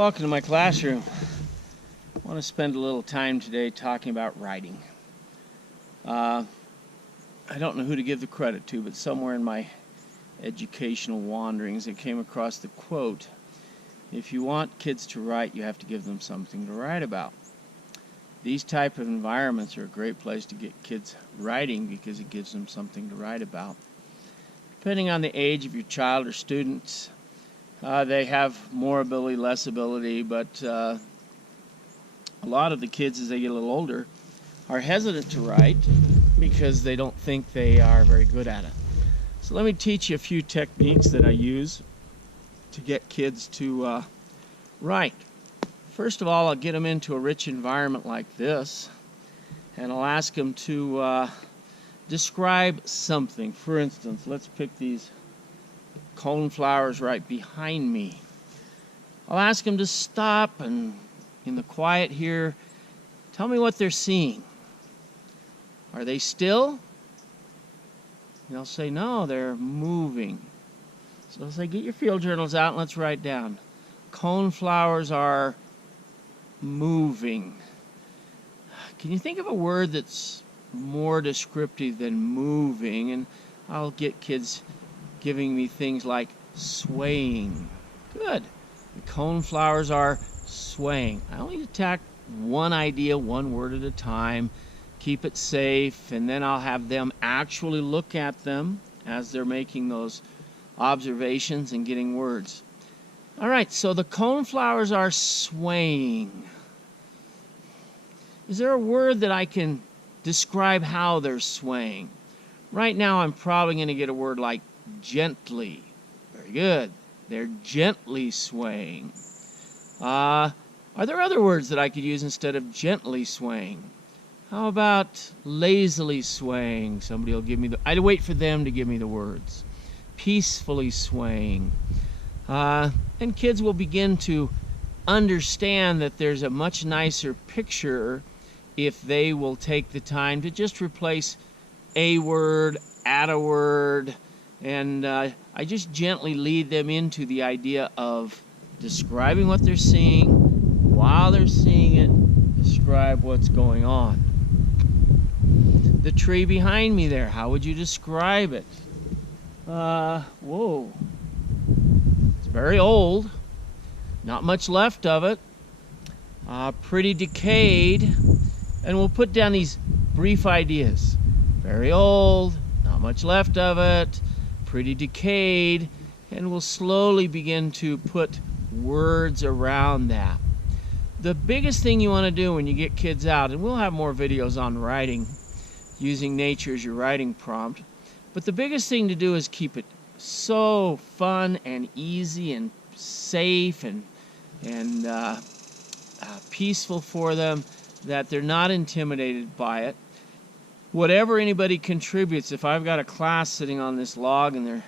Welcome to my classroom. I want to spend a little time today talking about writing. I don't know who to give the credit to, but somewhere in my educational wanderings I came across the quote, "If you want kids to write, you have to give them something to write about." These type of environments are a great place to get kids writing because it gives them something to write about. Depending on the age of your child or students, they have more ability, less ability, but a lot of the kids, as they get a little older, are hesitant to write because they don't think they are very good at it. So let me teach you a few techniques that I use to get kids to write. First of all, I'll get them into a rich environment like this, and I'll ask them to describe something. For instance, let's pick these coneflowers right behind me. I'll ask them to stop and, in the quiet here, tell me what they're seeing. Are they still? And they'll say, no, they're moving. So I'll say, get your field journals out and let's write down. Coneflowers are moving. Can you think of a word that's more descriptive than moving? And I'll get kids giving me things like swaying. Good. The coneflowers are swaying. I only attack one idea, one word at a time. Keep it safe, and then I'll have them actually look at them as they're making those observations and getting words. All right, so the coneflowers are swaying. Is there a word that I can describe how they're swaying? Right now I'm probably going to get a word like gently. Very good. They're gently swaying. Are there other words that I could use instead of gently swaying? How about lazily swaying? Somebody will give me I'd wait for them to give me the words. Peacefully swaying. And kids will begin to understand that there's a much nicer picture if they will take the time to just replace a word, add a word, and I just gently lead them into the idea of describing what they're seeing. While they're seeing it, describe what's going on. The tree behind me there, how would you describe it? Whoa. It's very old. Not much left of it. Pretty decayed. And we'll put down these brief ideas. Very old, not much left of it, pretty decayed, and we'll slowly begin to put words around that. The biggest thing you want to do when you get kids out, and we'll have more videos on writing, using nature as your writing prompt, but the biggest thing to do is keep it so fun and easy and safe and peaceful for them that they're not intimidated by it. Whatever anybody contributes, if I've got a class sitting on this log and there are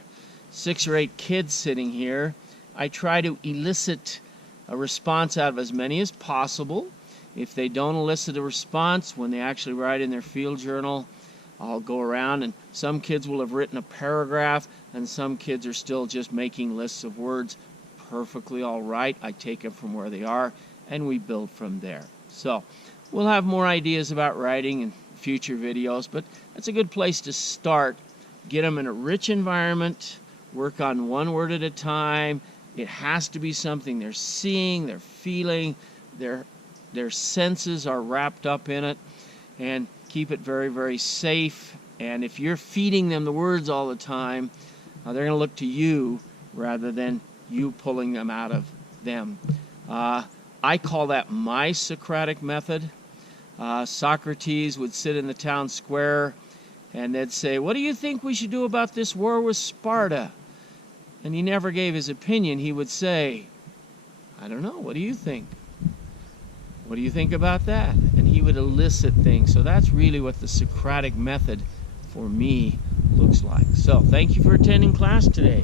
6 or 8 kids sitting here, I try to elicit a response out of as many as possible. If they don't elicit a response, when they actually write in their field journal, I'll go around, and some kids will have written a paragraph and some kids are still just making lists of words. Perfectly all right. I take them from where they are and we build from there. So we'll have more ideas about writing in future videos, but that's a good place to start. Get them in a rich environment, work on one word at a time. It has to be something they're seeing, they're feeling, their senses are wrapped up in it, and keep it very, very safe. And if you're feeding them the words all the time, they're going to look to you rather than you pulling them out of them. I call that my Socratic method. Socrates would sit in the town square and they'd say, "What do you think we should do about this war with Sparta?" And he never gave his opinion. He would say, "I don't know, what do you think? What do you think about that?" And he would elicit things. So that's really what the Socratic method for me looks like. So thank you for attending class today.